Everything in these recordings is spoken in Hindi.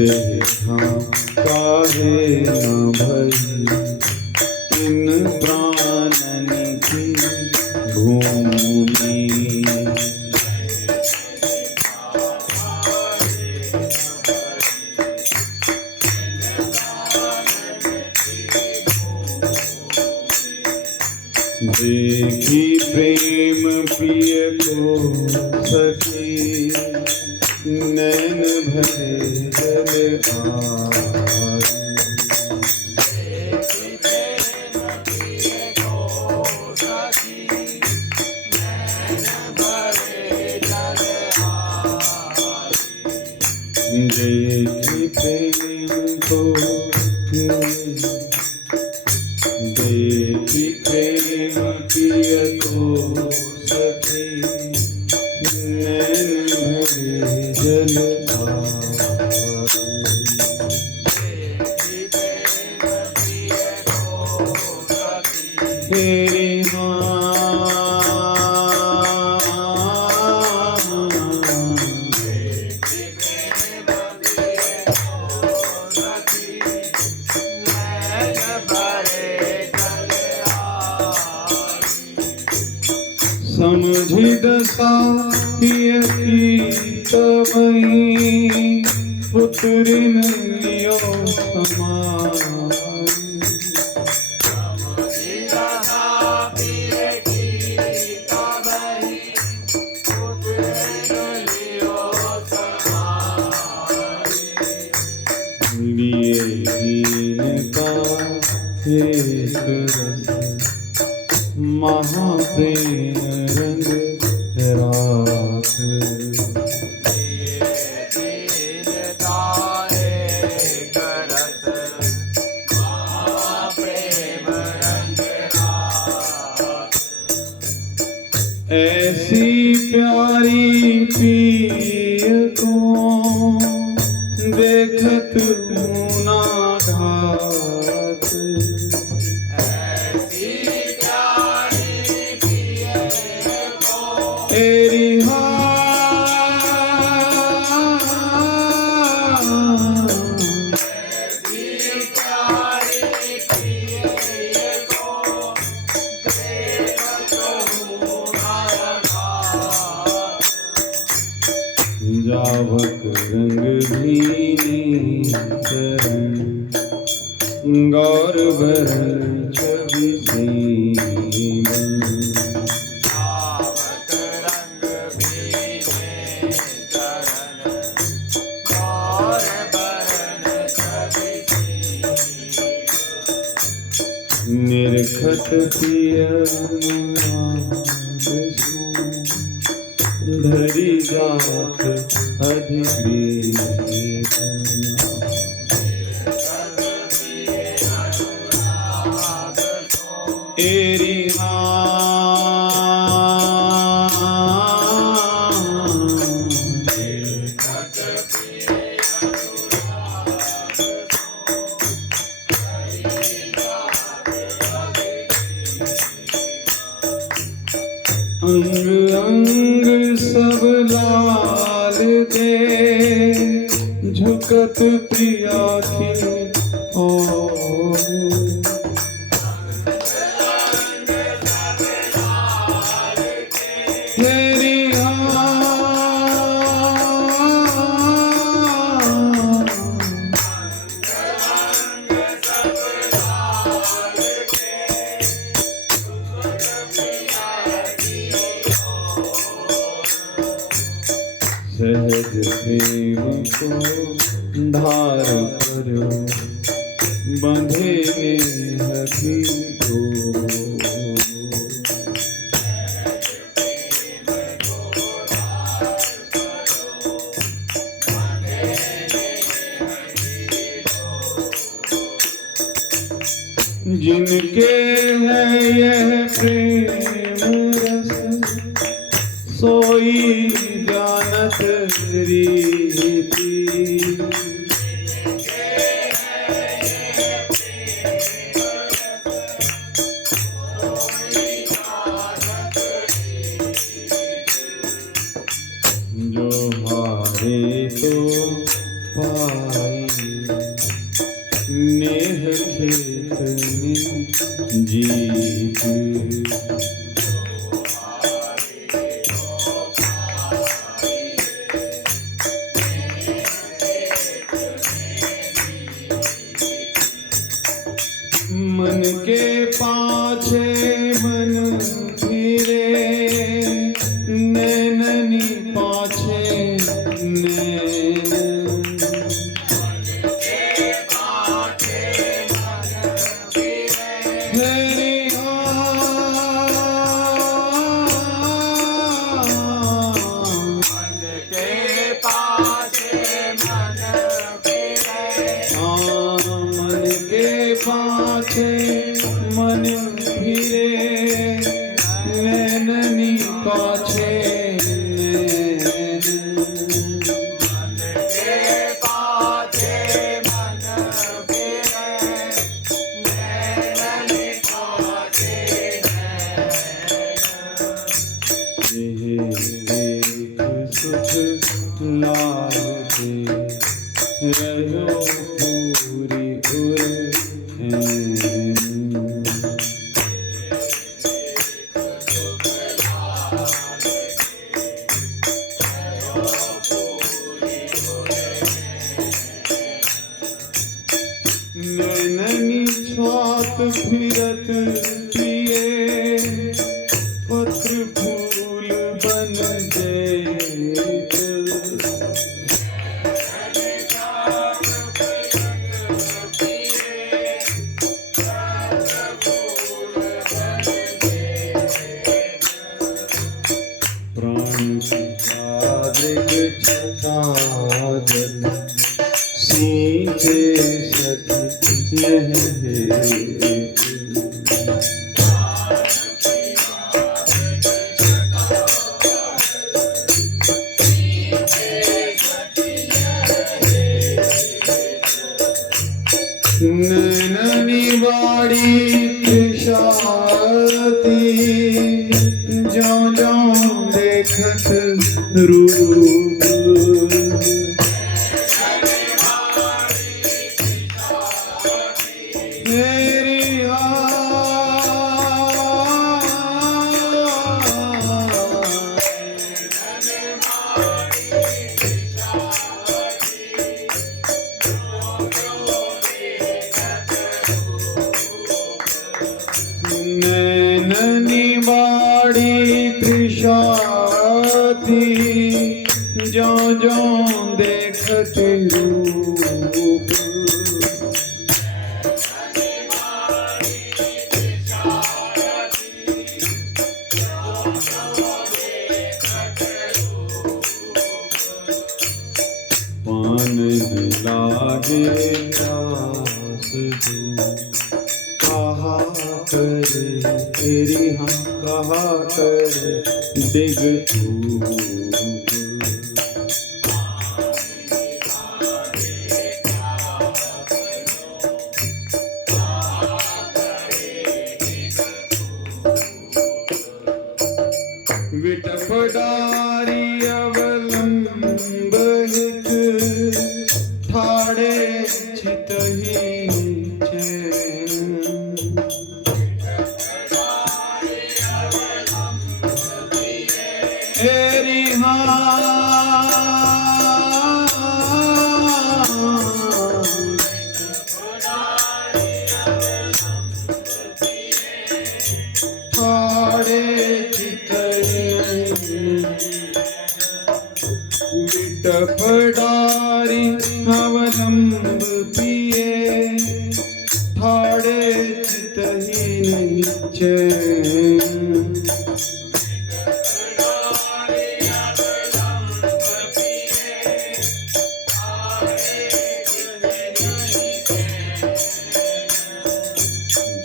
देखा काहे न भई इन प्राणन की भूमि। देखी प्रेम प्रिय को सखी नैन भरे जल आए। देखी प्रेम को देखी प्रेम प्रिय को सखी नैन भरे जल तेरी समझी दशा की तबही पुत्र लियो समाई। लिए दीन का एक रस महाप्रेम रंग रात। ऐसी प्यारी प्रिय को देखत मुना घात। तेरी जावक रंग भीनी चरण गौर भरण छवि सीमन। निरखत पिय धरी जात अधिग्रीव। एरी अंग अंग सब लाल दे झुकत प्रिया की ओर। तेरी सहज प्रेम को धार करो बंधे नेह की को। जिनके है यह प्रेम रस सोई जानत रीति। जो हारे तो पाए जीत। मन के पाछे मन फिरे, नैननी पाछे नैन। हरि मन के पाछे मन फिरे, नैननी पाछे नैन। सुख लालते रहो पूरी नैननी छात फिरत पिए, पत्र फूल बन जैत। प्राण साधन सीखे सत्य नैननी बाड़ी त्रिशाती, ज्यों ज्यों देखत रूप। मेरी नैननी बाड़ी त्रिशाती, ज्यों ज्यों देखत रूप। पान लागे आस दो, कहा करे तेरी हम कहा करे दिग धूप। विटपडारी अवलंब हित, ठाड़े चितहि चैन। तेरी ठाड़े विटपडारी अवलंब पिए, ठाड़े चितहि नहीं चैन।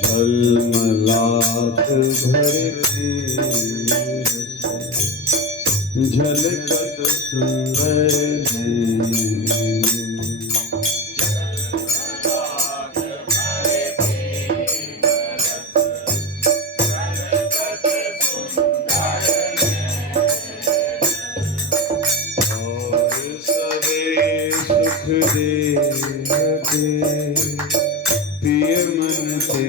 झलमलात भरते झलकत सुंदर सुख दे पिय मन ते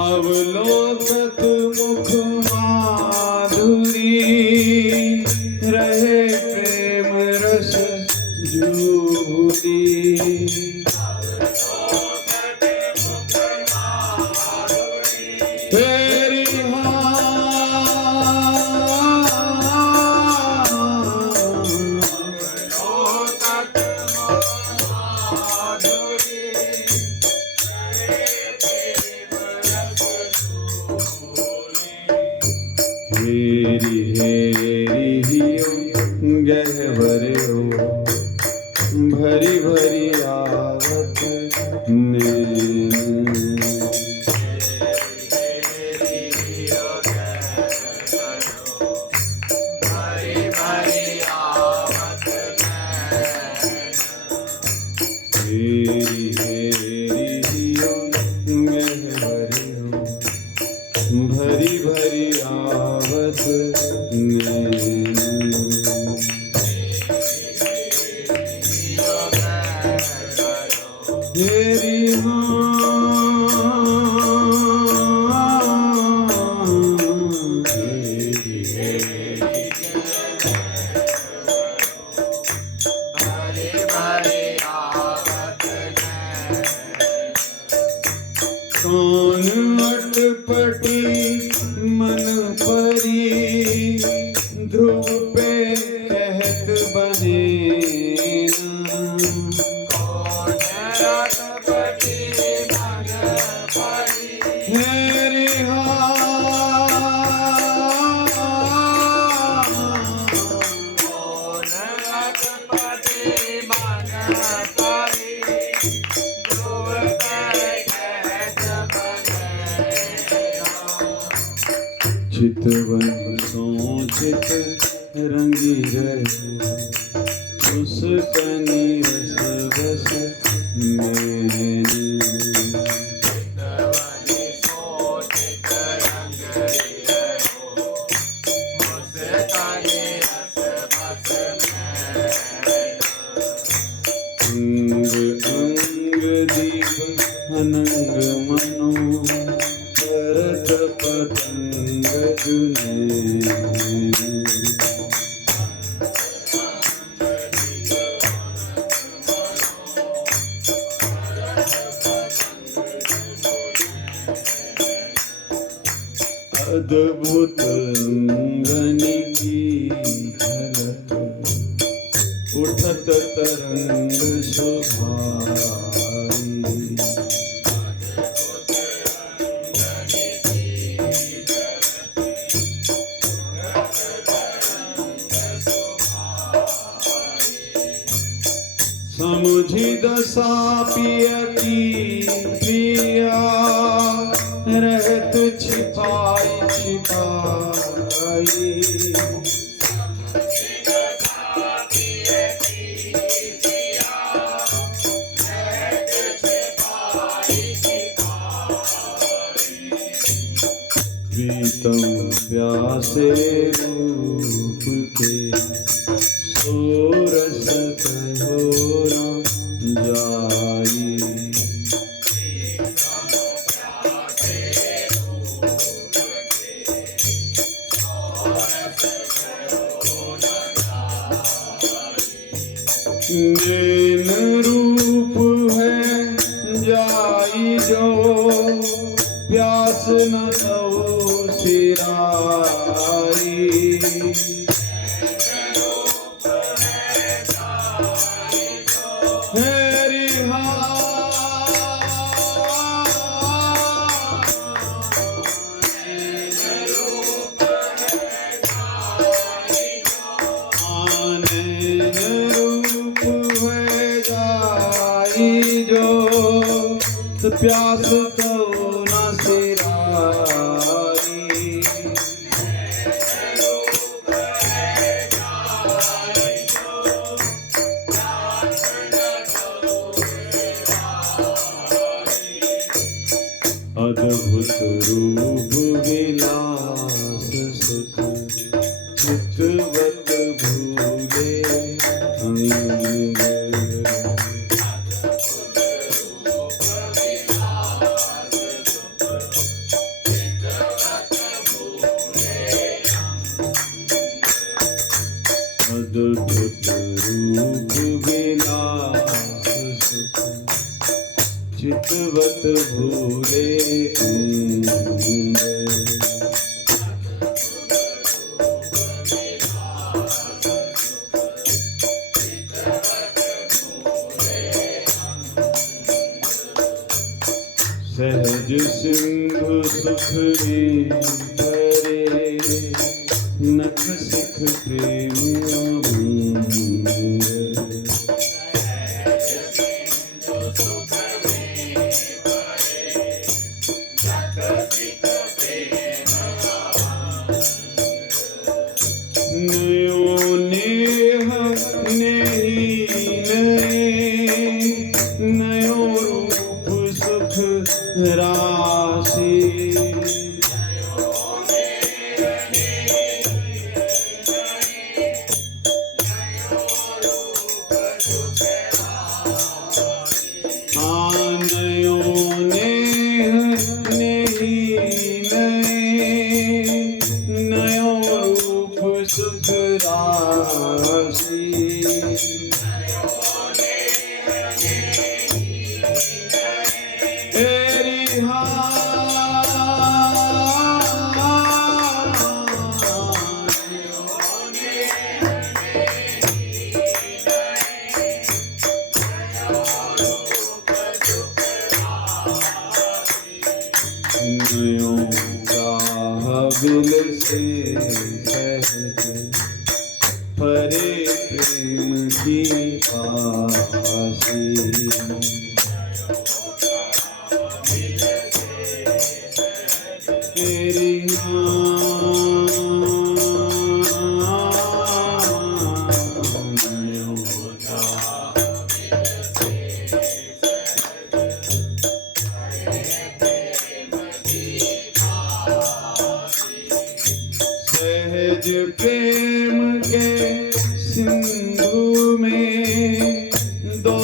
अवलोकत मुख माधुरी रहे प्रेम रस झूठी। तेरी हेरी हेरी हियो गहवरे हो भरी भरी आवत नैन। हेरी हेरी हियो गहवरे हो भरी भरी आवत नैन। हेरी कान अटपटी मन परी ध्रुव पे कहत बने चितवन सोचित रंगी रहे उस कनी रस बस मैंने। अंग अंग दीप अनंग मनो करत पतंग जुने। अद्भुत अंगनी की झलक उठत तरंग शोभाई। समुझी दशा पिय की प्रिया रहत छिपाई छिपाई। प्रीतम प्यासे रूप के सोरस कहो न जाई। नैन रूप है जाई जो प्यास न तो सिराई। हेरी जो प्यास तो न सिराई। अद्भुत रूप विलास सुख चितवत भूले अंग। अद्भुत रूप विलास सुख चितवत भूले अंग। सहज सिंधु सुख में भरे नख सिख प्रेम अभंग। नयो नेह नेहि नये नयो रूप सुख राशि। नयो नेह नेहि नये नयो रूप सुख राशि। नयो राह बिल से सहज परे प्रेम की आसी। तेरी सहज प्रेम के सिंधु में दो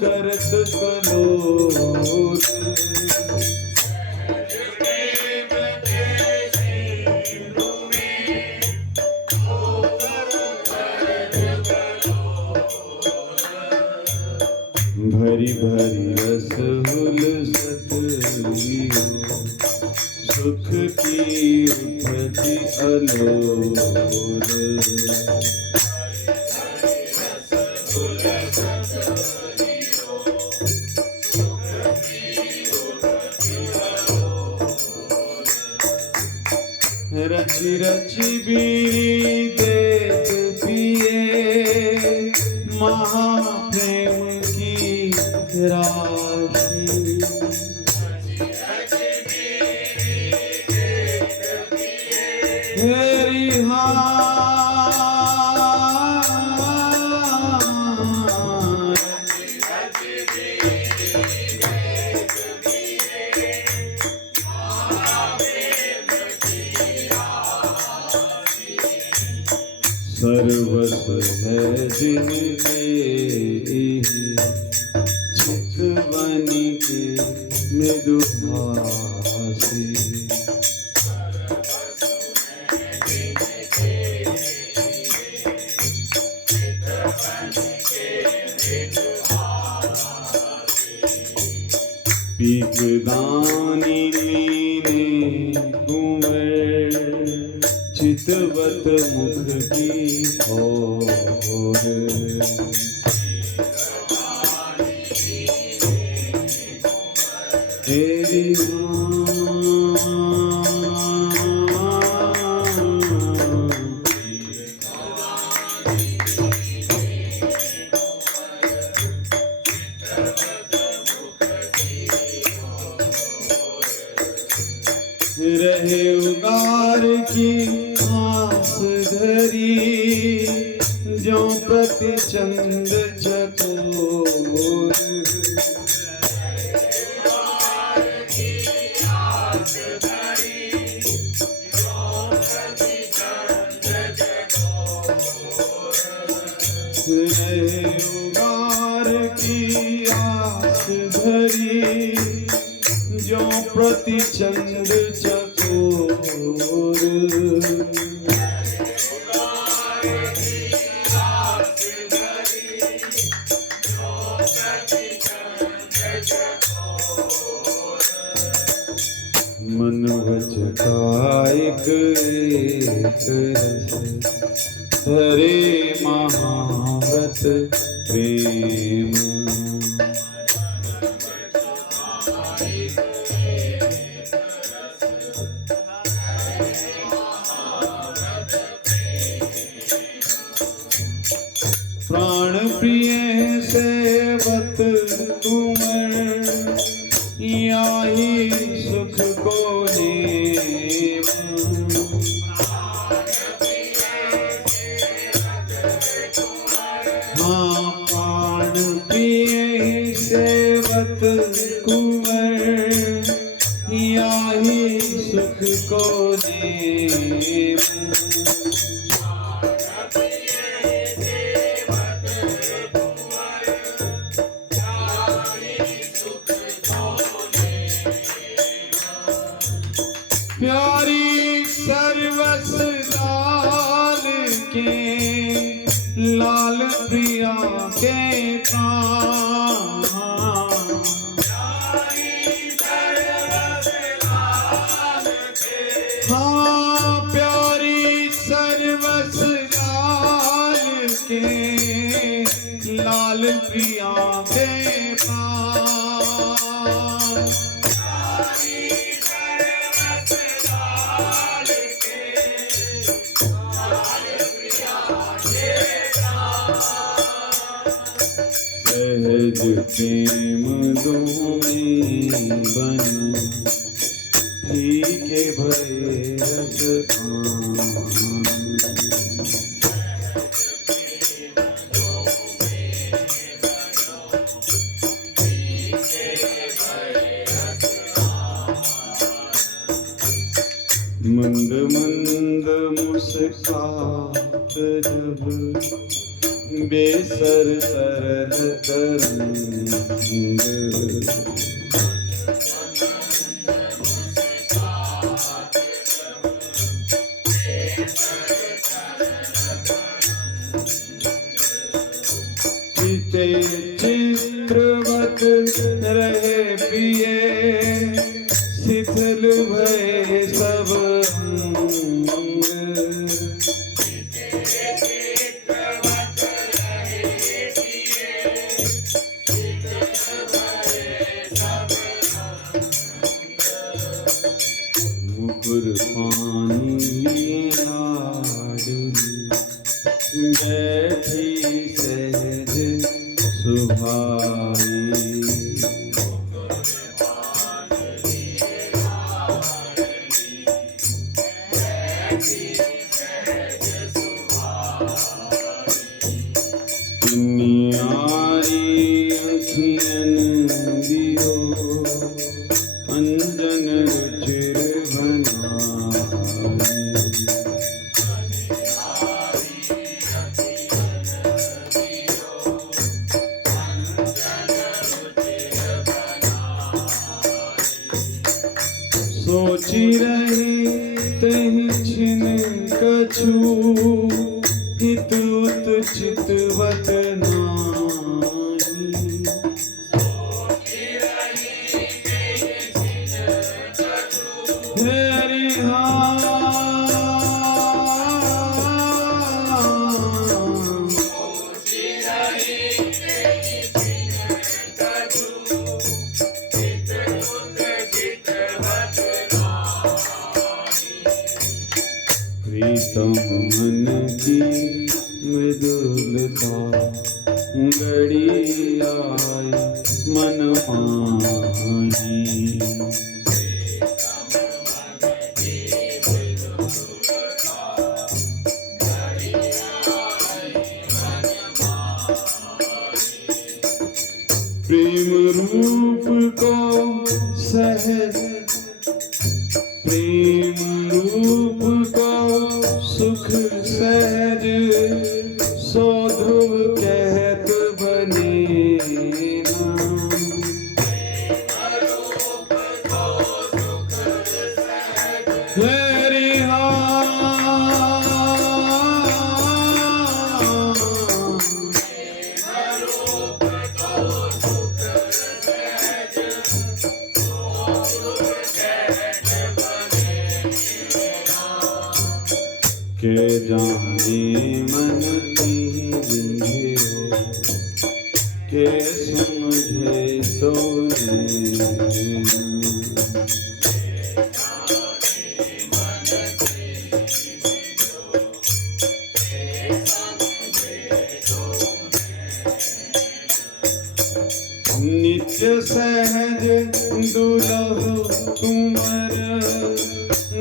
करत कलोल। भरी भरी रस हुलसत लियो सुख की उपति अलोल। रचि रचि बीड़ी देत पिए महाप्रेम की राशि। तेरी सर्वस है जिनके चितवनी के मृदुभाषी। पीकदानी लीने कुंवर चितवत मुख की ओर। तेरी रहे उगार की आस धरी जो प्रति चंद चकोर। रहे उगार की आस धरी, जो प्रति चंद चकोर। मन वच कायिक एक रस, हरे महाव्रत प्रेम। प्राण प्रिय सेवत तुमर, याही सुख को नेम। हाँ प्राण प्रिय सेवत कुंवर, याही सुख को नेम। प्यारी सर्वस लाल के, लाल प्रिया के प्राण। हाँ प्यारी सर्वस लाल के, लाल प्रिया के प्राण। सहज प्रेम दो में बनो, फीके भये रस आन। मंद मंद मुस्कात जब, बेसर सरल तरंग। चिते चित्रवत रहे पिए, शिथिल भय सब अंग। मुकुर पानी लिए लाडली, बैठी सहज सुभाई। नियारी अखियन दियो, अंजन रुचिर बनाई। सोची रही तहि छिन कछु, हित उत चितवत नाहि। हरि प्रीतम मन की मृदुलता, घड़ी आई मन पाही। प्रेम रूप को सहज, प्रेम रूप को सुख सहज, सो ध्रुव मेरी के जाने मन की रिंझे हो के समझे तो नित्य सहज दुलह तुमर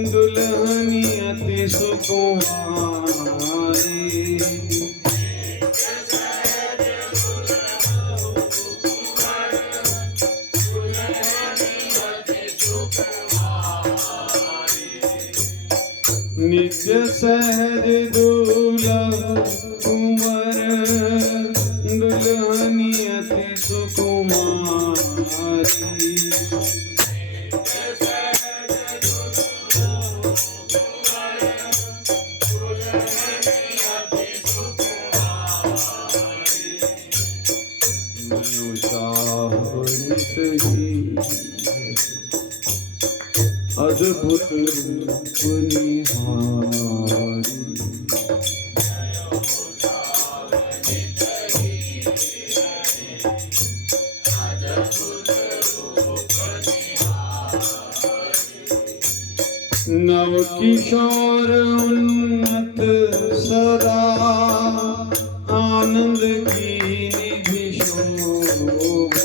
दुल्हनी अति सुकुमारी नित्य सहज दुलह तुमर दुल्हनी अति सुकुमारी अद्भुत रूप निहारी नव किशोर उन्नत सदा आनंद की निधि शोभ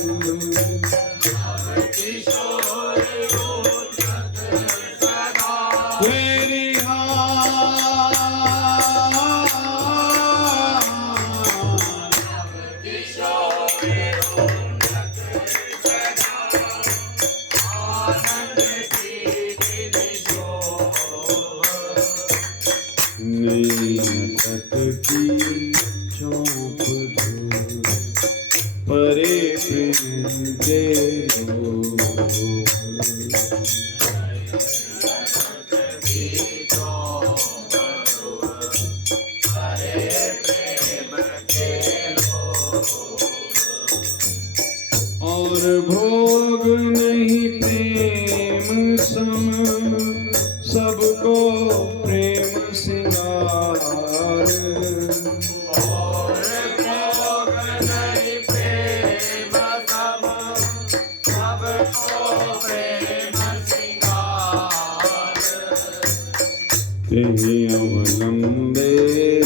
मेरी तक की चौप परे प्रेम दे और भोग नहीं प्रेम सम सबको प्रेम सिंगार और भोग नहीं प्रेम सम सबको प्रेम सिंगार तेहि अवलंबे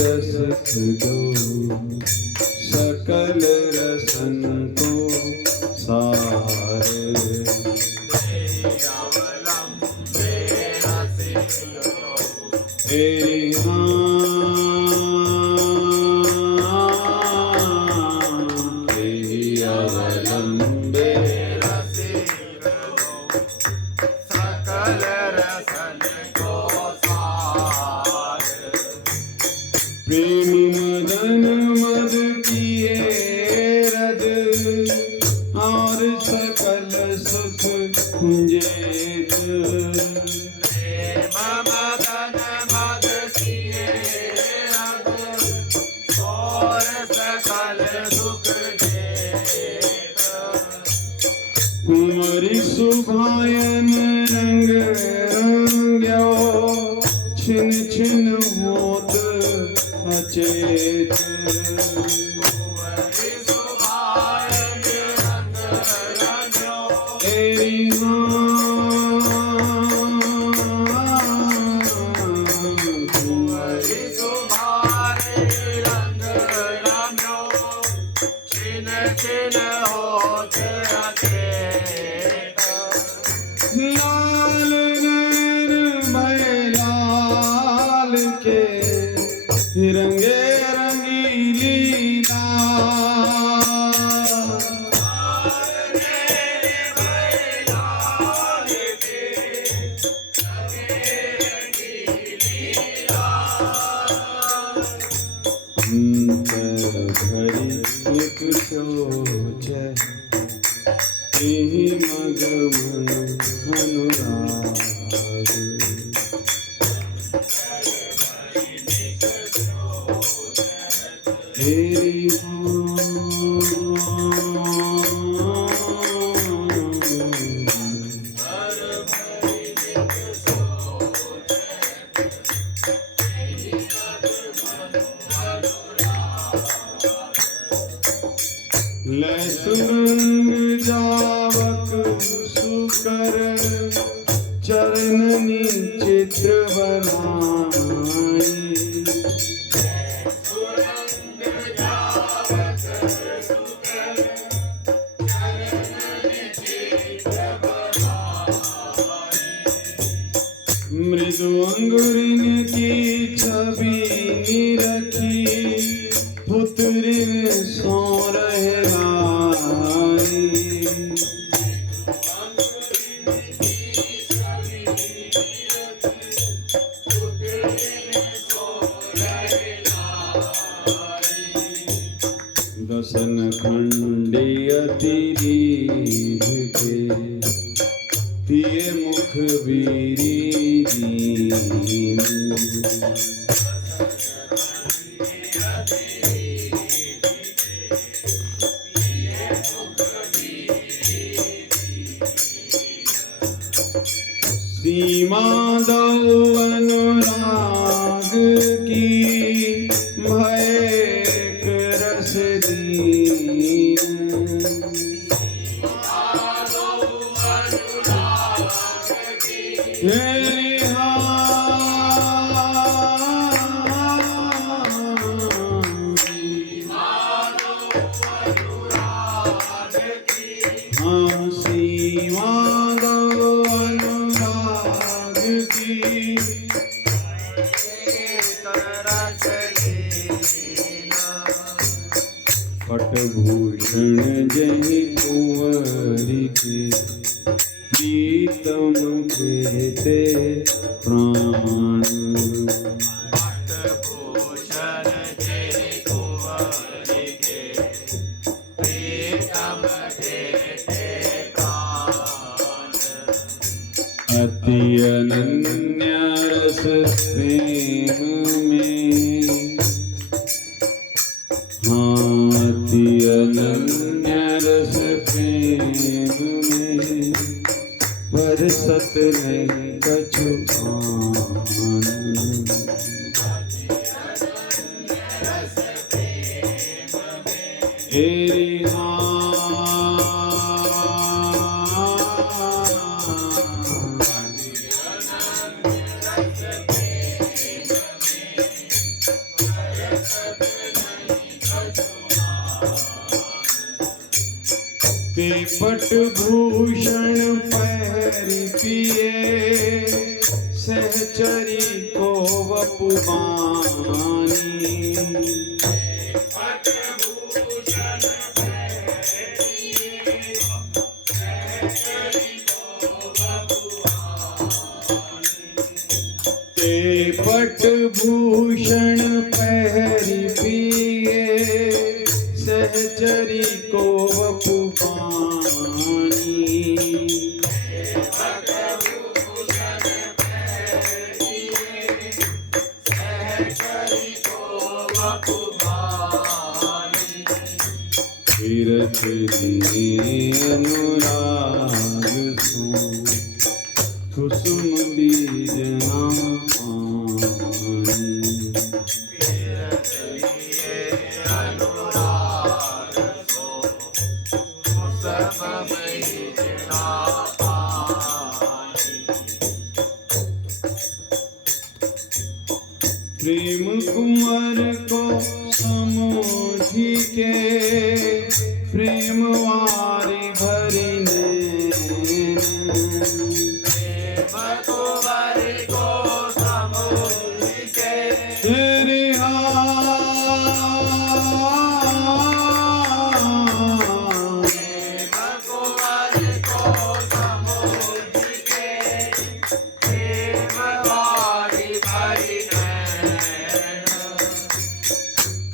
रस दो सकल रसन को सार तेरी अवलंबे सकल रसन को सार प्रेम मदन मद किए रज और सकल सुख जेत मदन मद किए रज और सकल सुख जेत कुंवरी सुभायन रंग रंग्यो छिन छिन होत अचेत कुंवरी सुभायन रंग रंग्यो तेरी कुंवरी सुभायन रंग रंग्यो छिन छिन होत अचेत लाल नैन भय लाल के रंगे रंगीली भरी एक सोच यही मग मन अनुराग तेरी लैसुरंग जावक सुकर चरणनी चित्र बनाई मृदु अंगुरिन की छवि निरखी पुत्रिन सो रहलाई दसन खंडी अतिरीध के पिए मुख बीरी दीन सीमा दो अनुराग की भय रस दीन पटभूषण जहि कुंवरी के प्रीतम कहते प्राण पटभूषण जहि कुंवरी के प्रीतम कहते प्राण अति अनन्य रस प्रेम में अति अनन्य रस प्रेम में बरसत नहीं कछु आन एरी ते पटभूषण पहर पिए सहचरी को वपुबानी ते पटभूषण पहर पिए सहचरी को वपुबानी तीरथ दिने अनुराग सो कुसुम बीजना प्रेम कुंवर को समोधि के प्रेम वारी भरी नैन प्रेम कुंवर को समोधि के तेरे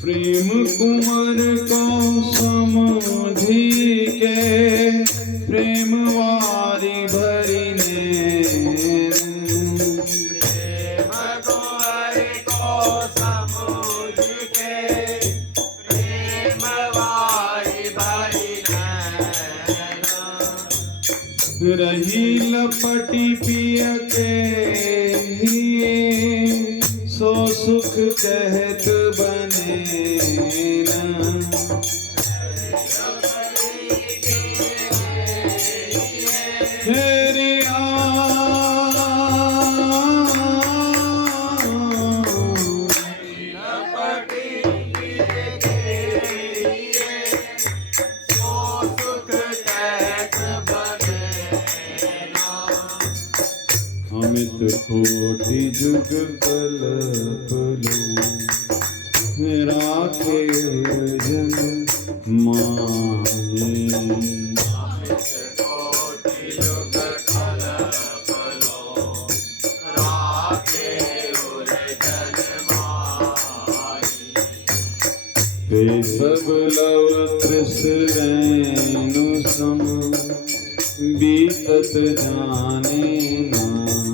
प्रेम कुंवर को समोधि के प्रेम वारी भरी नैन प्रेम कुंवर को समोधि के सुख कहत बने न। तेरी अमित कोटि जुग कल्प लो राखे जन माही। ते सब लव त्रिस रैनु सम बीतत जाने नाहि।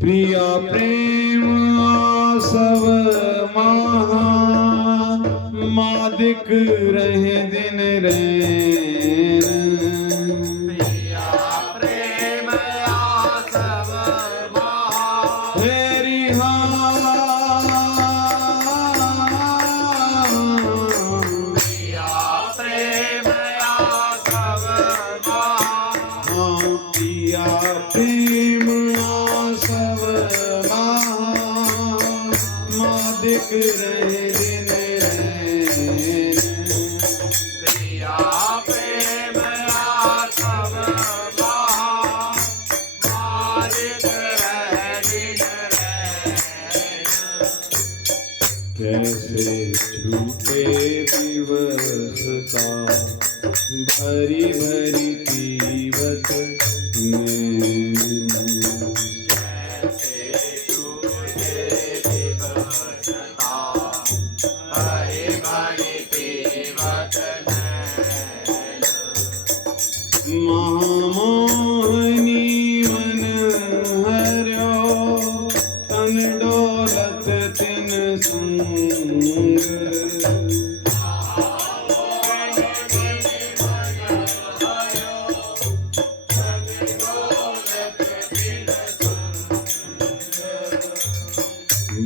प्रिया प्रेम आसव महा मादिक रहे दिन रैन। प्रेम आसव हेरि प्रेम आसव प्रिया प्रेम आसव मादिक रहे दिन रैन। प्रिया प्रेम आसव मालिक रह दिन रैन। कैसे छूटे विवशता भरी भरी पीवत नैन। कैसे छूटे विवशता भरी भरी पीवत नैन। महामोहनी मन हर्यो तन डोलत तिन संग।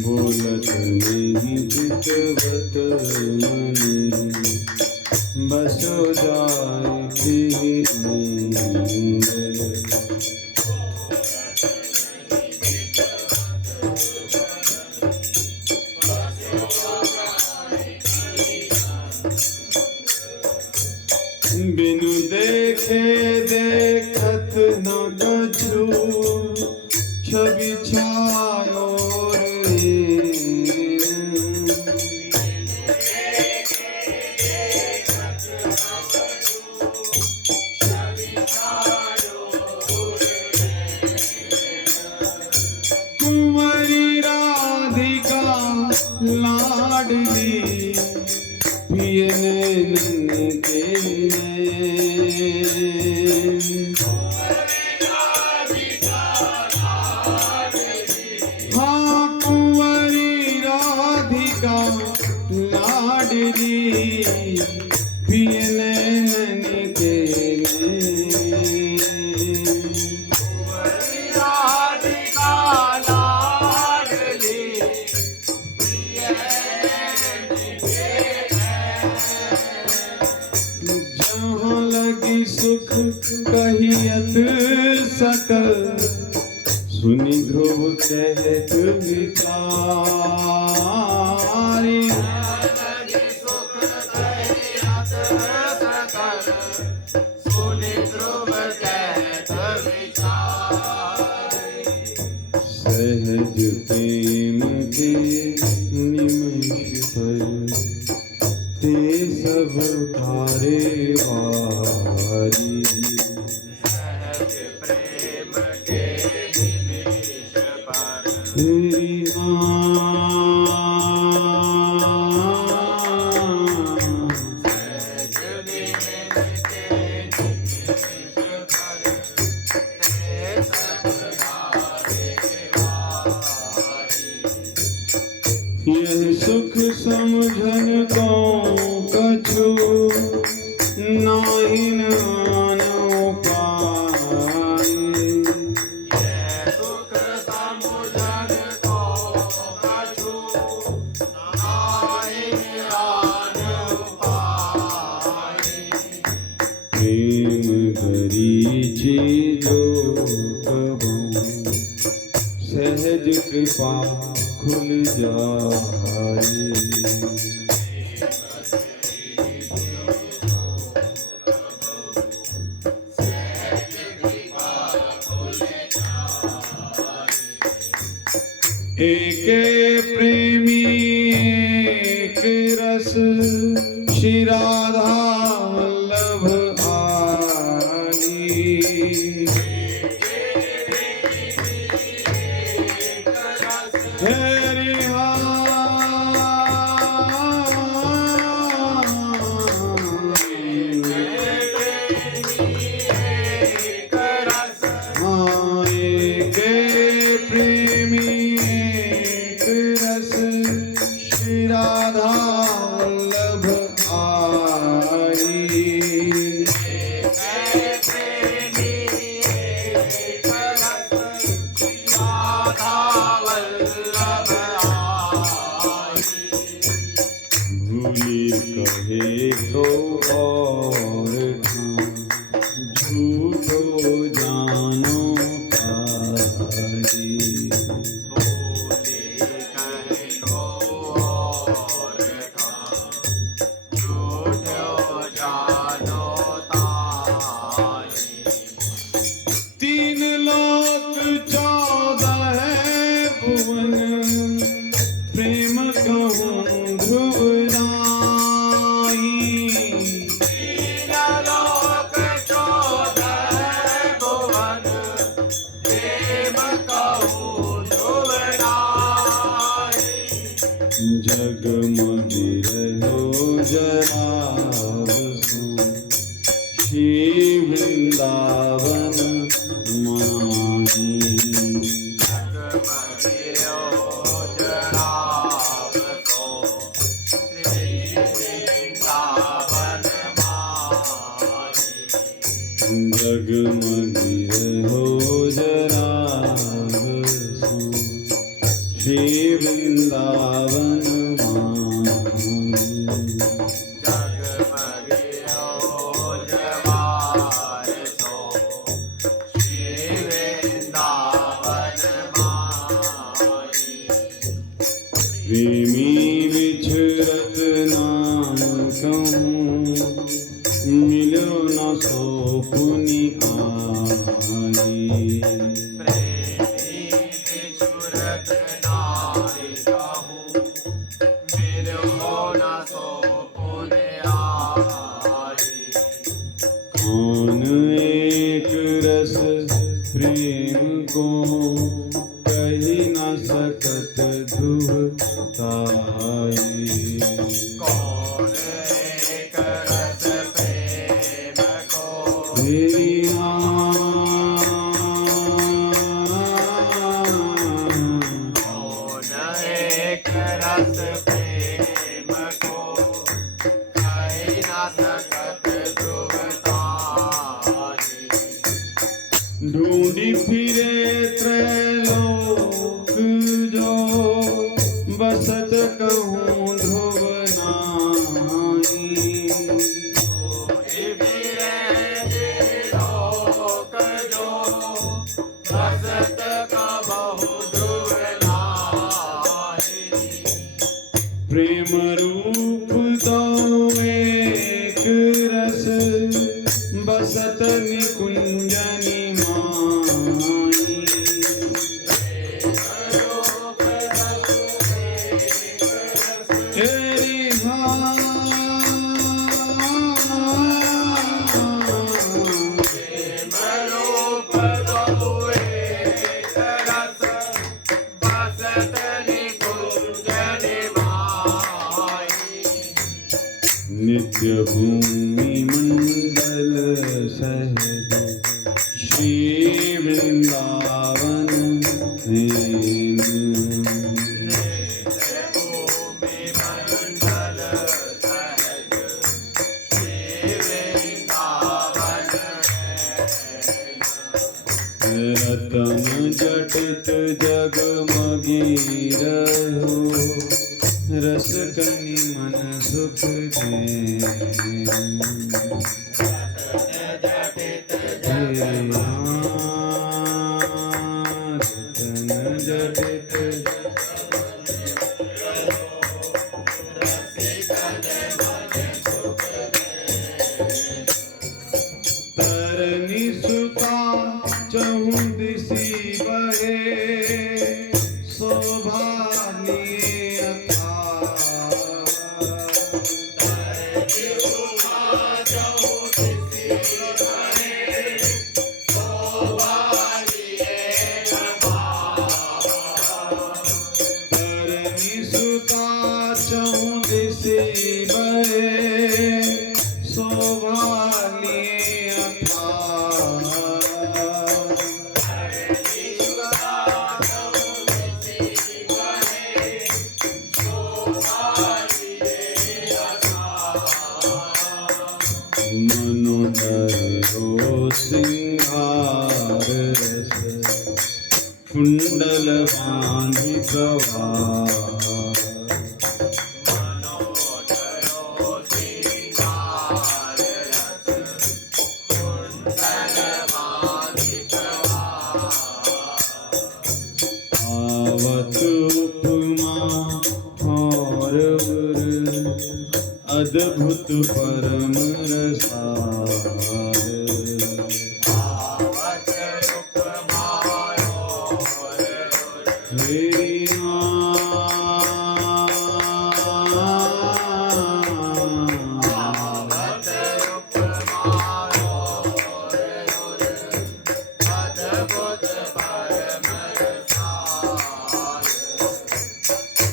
बोलत नहीं चितवत मन बसो जाए नींद। बिनु देखे देखत न कछु छवि छायो रे। कुंवरी राधिका लाडली पिय नैनन के नैन। हाँ कुंवरी राधिका लाडली पिय नैनन के नैन। राधिका लाडली प्रिय जहाँ लगी सुख कहियत सकल सुनि ध्रुव कहत विचारी। सुख कहियत सकल सुनि ध्रुव कहत विचारी। सहज प्रेम के निमिष पर ते सब तारे वारी। सहज प्रेम के निमिष पर तेरी सहज निमिष के निमिष पर ते सब तारे वारी। यह सुख समझन को कछु नाहिन आन उपाय। सुख समुझन को कछु नाहिन आन उपाय। प्रेम करी चीजो कबहु सहज कृपा खुल जाए। एक प्रेमी एक रस श्री राधा वल्लभ आई। हरि राधा वल्लभ आई। भूली कहे तो और झूठो जानो पाई। तीन लोक 14 भुवन प्रेम कहूँ ध्रुव राई। तीन लोक 14 भुवन प्रेम कहूँ ध्रुव राई। जगमग रहो जरा बसो श्री वृंदावन माही। जगमग रहो जरा बसो श्री वृंदावन माही। प्रेमी विछरत नाम कहूँ मिलो न सो पुनि आई। कौन एक रस प्रेम को कही न सकत ध्रुवताई। कौन एक रस प्रेम को मेरी कौन एक रस प्रेम को कही न सकत ध्रुवताई। ढूंढी फिरे त्रैलोक जो बसत कहूँ ध्रुव नाई। लोक जो बसत कबहु ध्रुव नाई। प्रेम रूप दो एक रस बसत निकुंजनी माई। तेरी रूप दो एक रस बसत निकुंजनि माई। नित्य भूमि मंडल सहज श्री वृंदावन हेन। नित्य रहो रस कनि मन सुख दे तरनी सुता चहु दिसी बहे शोभा लिए तरनी सुता चहु दिसी बहे शोभा सिंहार रस कुंडल बांधि प्रवाह आवत उपमा और अद्भुत परम रसार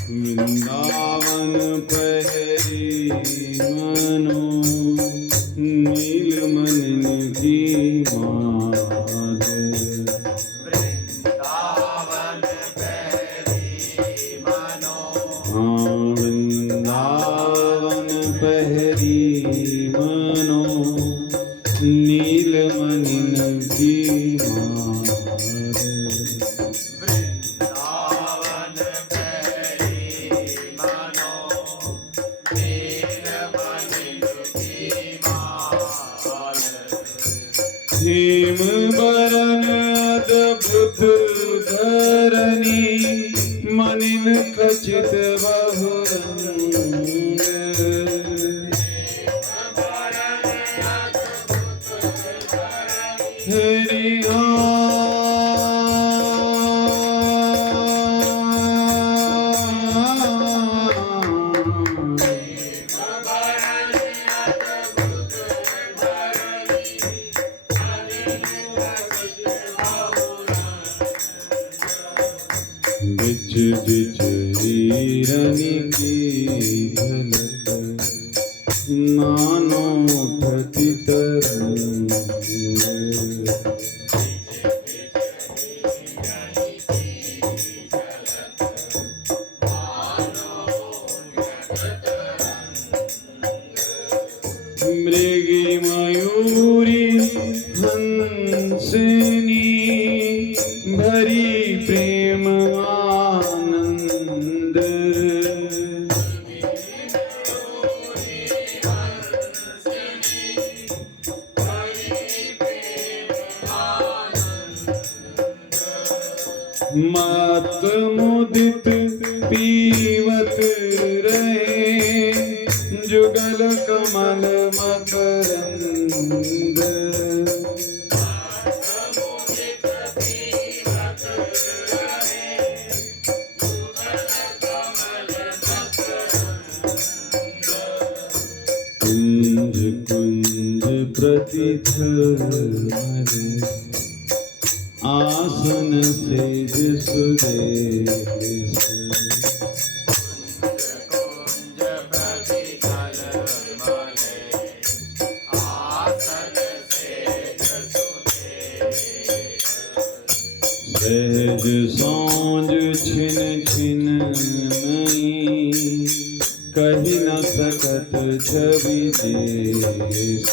वृंदावन पहरी मनो नीलमन की माद वृंदावन पहरी मनो वृंदावन पहरी मनो नीलमन की माद हेम बरन अद्भुत धरनी मनिन खचित बहुरंग हरिया बिच बिच हिरनी की झलक नानो उठती तरंग मृगी मयूरी हंसनी भरी प्रेम आनंद मत मुदित पीवत रहे जुगल कमल मकरंद कुंज कुंज प्रतिथल आसन सेज सुदेश सहज सांझ छिन छिन नहीं कही न सकत छवि देश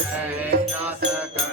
कह न सकत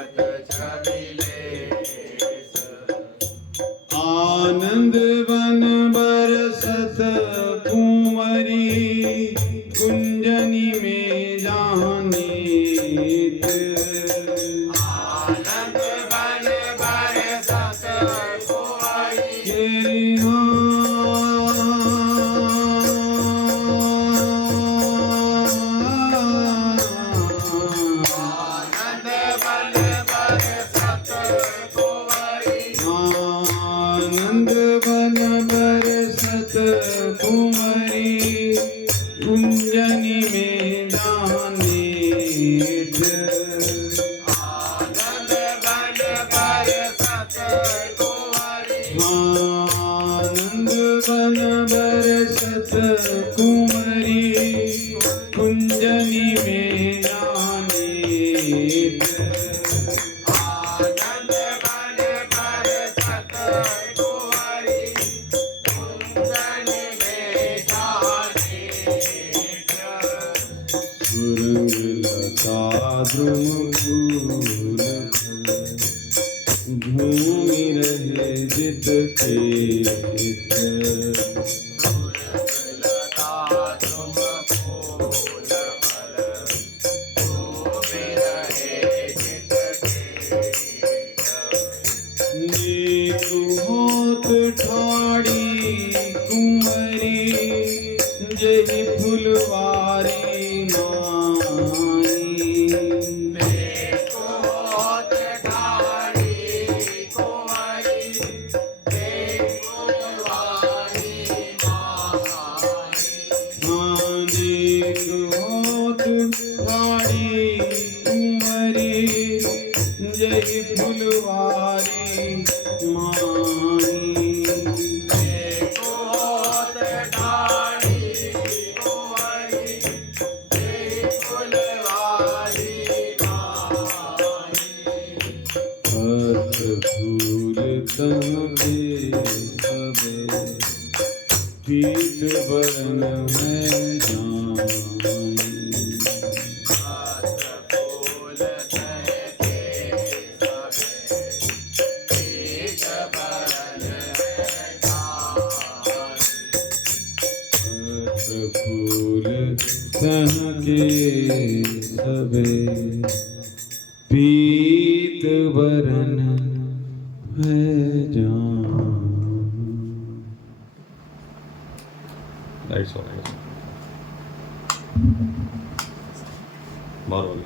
घूमि रहे जित के हित। दुर्लभलता तुम फूल फल घूमि रहे जित के हित। नेक होत ठाड़ी कुंवरी जही फुलवारी माई। देखो होत ठाड़ी कुंवरी देखो फुलवारी माई। नेक होत ठाड़ी कुंवरी जही फुलवारी माई। देखो होत ठाड़ी कुंवरी देखो फुलवारी माई। पत्र फूल तन पे सबे पीत बरन में जाई। पत्र फूल तन के सबे पीत बरन है जाई। पत्र फूल तन के सबे पीत बरन है जाई। That's all. Marvel.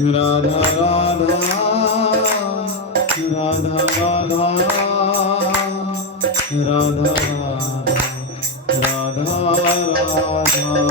Radha Radha Radha Radha Radha Radha Radha Radha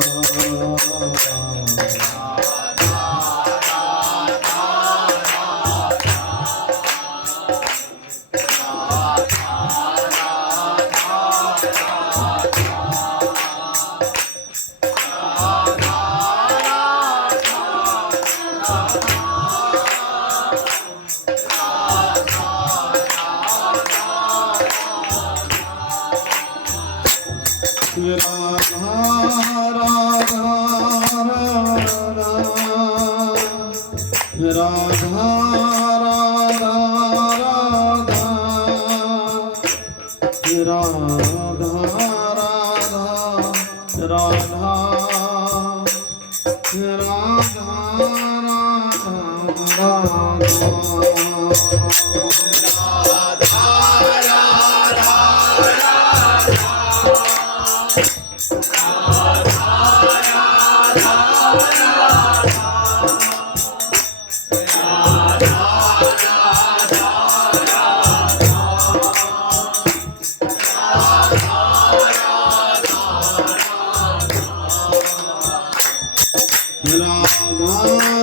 Radha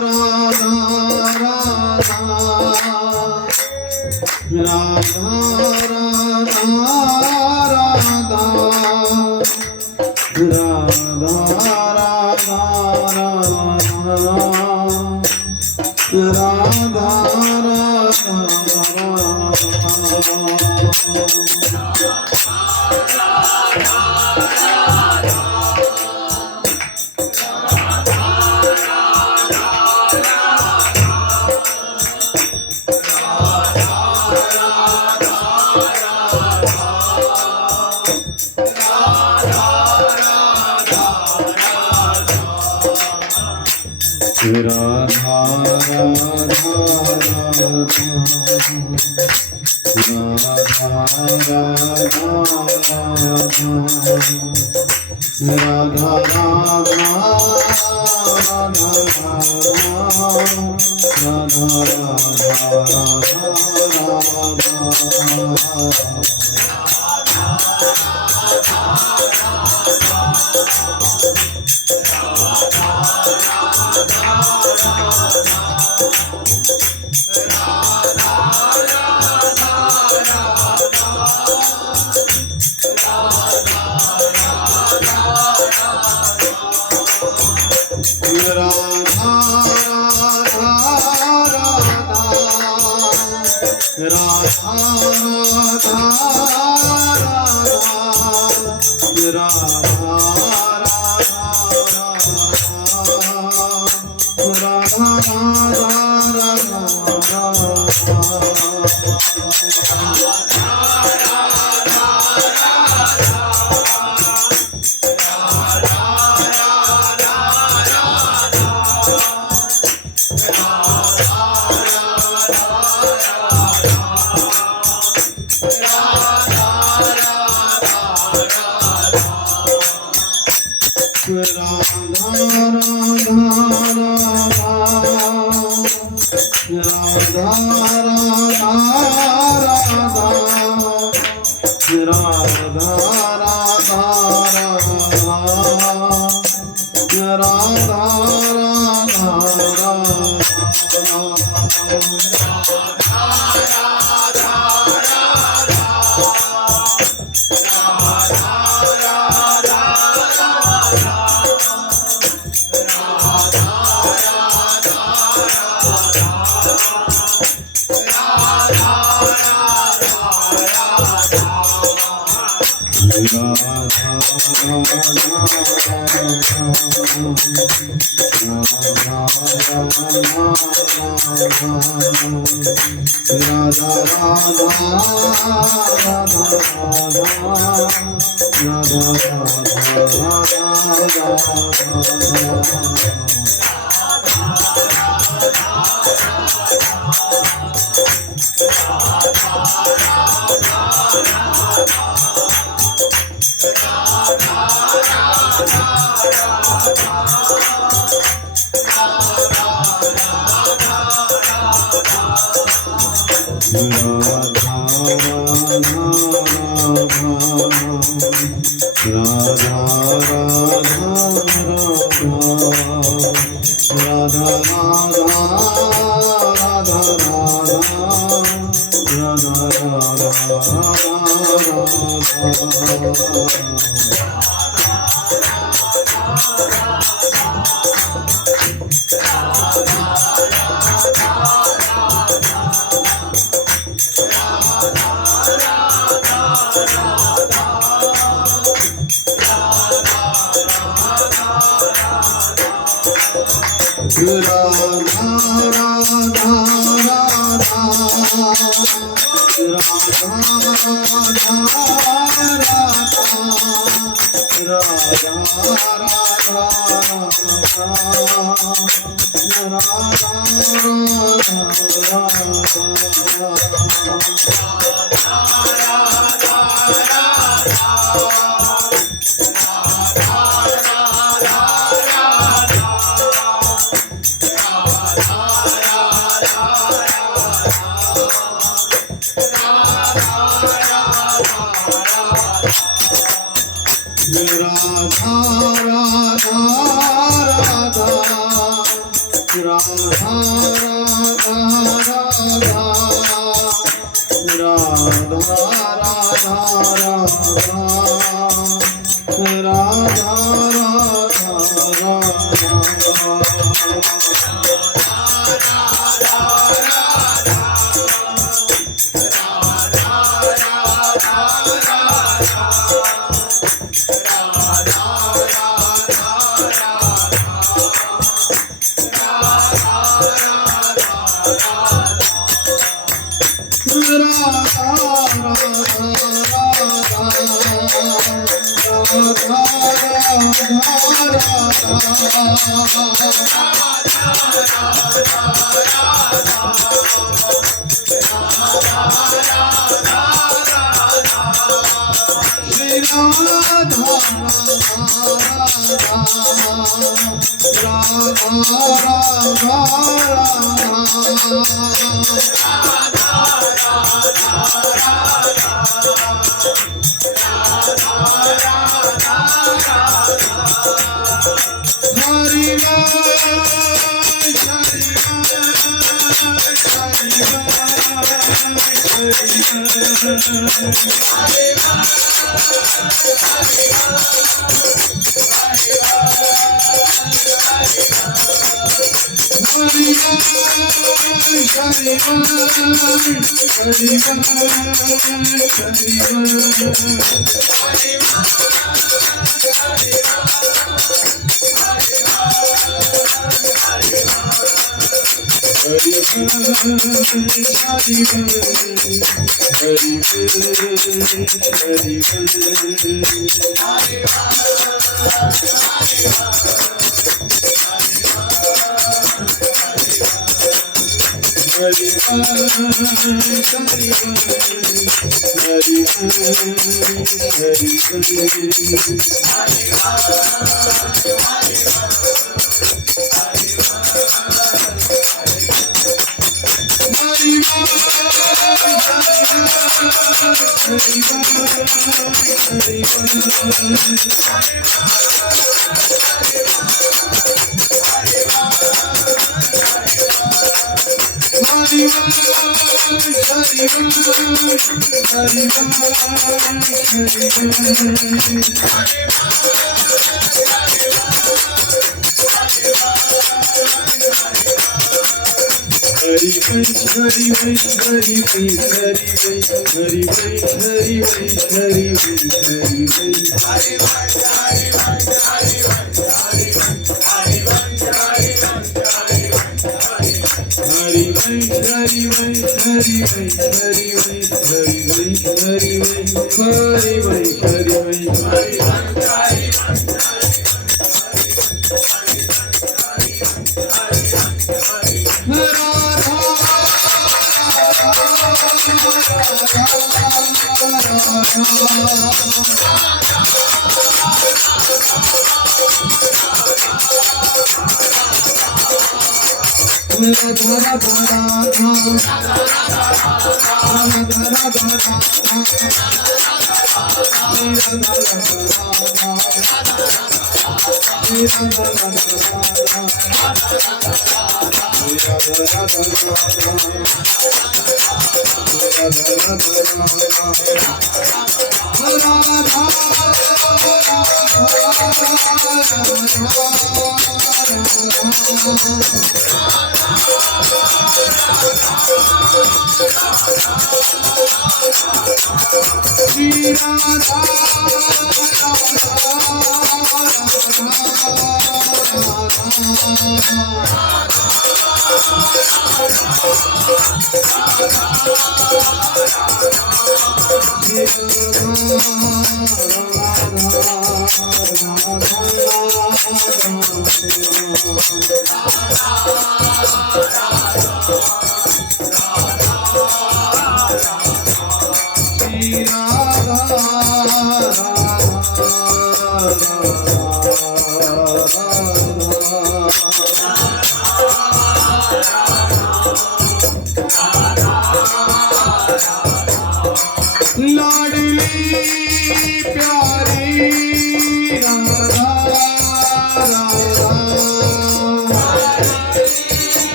Radha Radha Radha Radha Radha Radha Radha Radha Radha Radha Radha Radha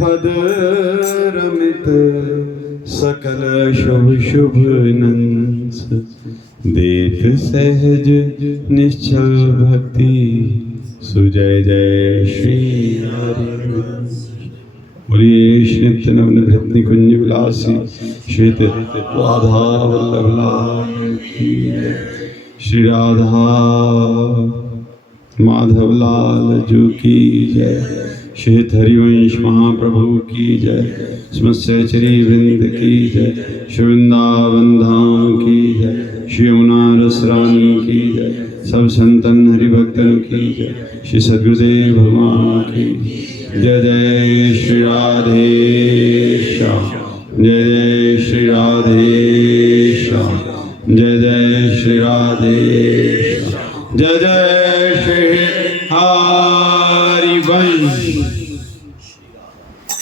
पद रमित सकल शुभ शुभ नंस देत सहज निश्चल भक्ति सुजय जय श्री हरिवंश। बोलिए श्री नित्य नवन भृत्नि कुंज विलासी श्वेत राधा वल्लभ लाल की जय। श्री राधा माधव लाल जू की जय। श्वेत हरिवंश महाप्रभु की जय। समस्याचरी वृंद की जय। श्री वृंदावन धाम की जय। श्री यमुना रसरानी की जय। सब संतन हरिभक्तन की जय। श्री सद्गुरुदेव भगवान की जय। जय श्री राधे श्याम। जय जय श्री राधे श्याम। जय जय श्री राधे श्याम। जय जय